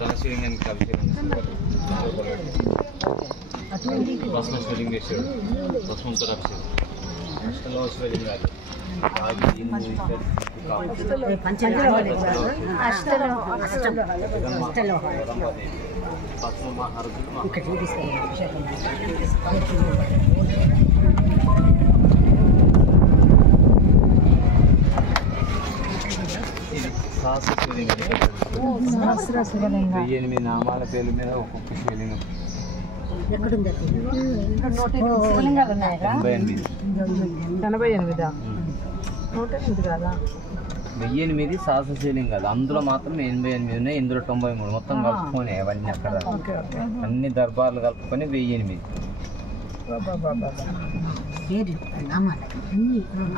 ధనశిలింగానికి అభిషేకం భస్మ శివలింగం వేసాడు, భస్మంతో అభిషేకం. అష్టలో శివలింగాలు సహస్ర శివలింగం 8 నామాల పేర్ల మీద ఒక్కొక్క శివలింగం. 88 సహస్ర శివలింగాలు, అందులో మాత్రం 88 ఉన్నాయి. ఇందులో 93 మొత్తం కలుపుకొని అవన్నీ అక్కడ అన్ని దర్బార్లు కలుపుకొని 1008.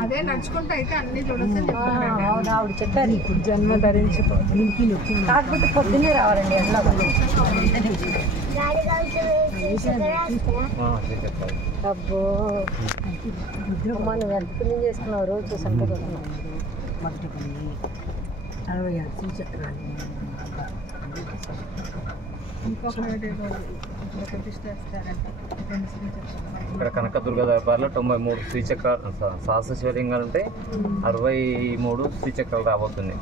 అదే నడుచుకుంటూ అయితే అన్ని చూడొచ్చు. ఆవిడ చెప్పారు ఇప్పుడు జన్మ ధరించిపోతుంది, కాకపోతే పొద్దున్నే రావాలండి. ఎట్లా అబ్బో మనం ఎంత పుణ్యం చేసుకున్నావు రోజు చూసాను కదా. మొదటి పని 66 శ్రీచక్రాలు. ఇక్కడ కనకదుర్గ దర్బార్లో 93 శ్రీచక్రాలు సహస్ర శివలింగాలు ఉంటాయి. 63 శ్రీచక్రాలు రాబోతున్నాయి.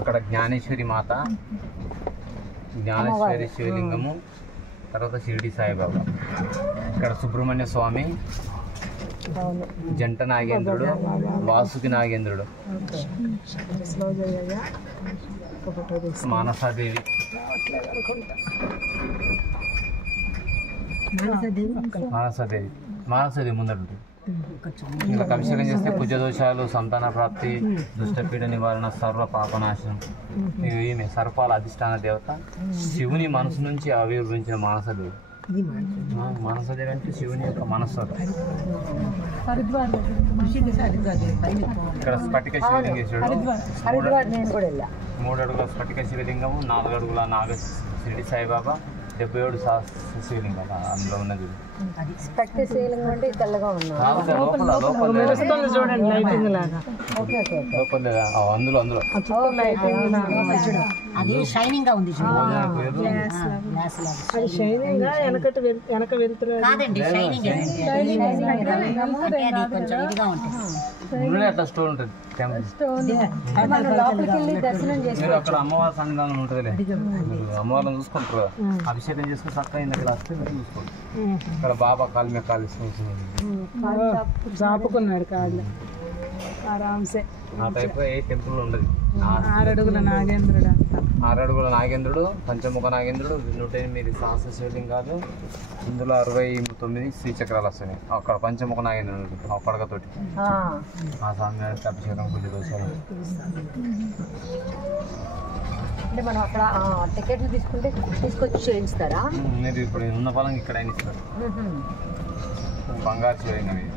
అక్కడ జ్ఞానేశ్వరి మాత, జ్ఞానేశ్వరి శివలింగము, తర్వాత షిరిడి సాయిబాబా. ఇక్కడ సుబ్రహ్మణ్య స్వామి, జంట నాగేంద్రుడు, వాసుకి నాగేంద్రుడు, మానసాదేవి, మానసాదేవి ముందర ఇలా అభిషేకం చేస్తే కుజ దోషాలు, సంతాన ప్రాప్తి, దుష్టపీడ నివారణ, సర్వ పాపనాశనం. ఈమె సర్పాల అధిష్టాన దేవత, శివుని మనసు నుంచి ఆవిర్భవించిన మానసదేవి. మానసదేవి అంటే శివుని యొక్క మనస్సు. ఇక్కడ స్ఫటిక శివలింగేశ్వరుడు, 3 అడుగుల స్ఫటిక శివలింగము, 4 అడుగుల నాగ షిరిడి సాయిబాబా, 77 సహస్ర శివలింగాలు అందులో ఉన్నది. అందులో అట్లా స్టోర్ ఉంటుంది. మీరు అక్కడ అమ్మవారి సన్నిధానం ఉంటుందిలే, అమ్మవారిని చూసుకుంటారు. అభిషేకం చేసుకుని చక్కగా ఇందుకు వస్తే మీరు చూసుకోండి. ఇక్కడ బాబా కాలు మీద కాలు చాపుకున్నాడు కాళ్ళు ఆరాంసే. ఆ టైప్ ఏ టెంపుల్ ఉండదు. 6 అడుగుల నాగేంద్రుడు అంట. 6 అడుగుల నాగేంద్రుడు, పంచముఖ నాగేంద్రుడు, 108 సహస్ర శివలింగాలు, ఇందులో 69 శ్రీచక్రాలు వస్తున్నాయి. అక్కడ పంచముఖ నాగేంద్రుడు ఆ పడగతోటి ఆ స్వామి అభిషేకం పూజ దోషాలు. అంటే మనం అక్కడ టికెట్లు తీసుకొచ్చి చేయిస్తారా? మీరు ఇప్పుడు ఉన్న పొలం ఇక్కడ అయినా ఇస్తారు. బంగారు శివలింగం ఇది,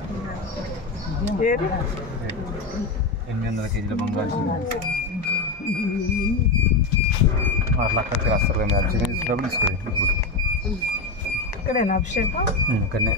800 కేజీల బంగారు శివలింగం. అట్లా అక్కడికి వస్తారు కదా, అభిషేకం చేసేటప్పుడు తీసుకోండి. ఇక్కడేనా అభిషేకం? ఇక్కడనే.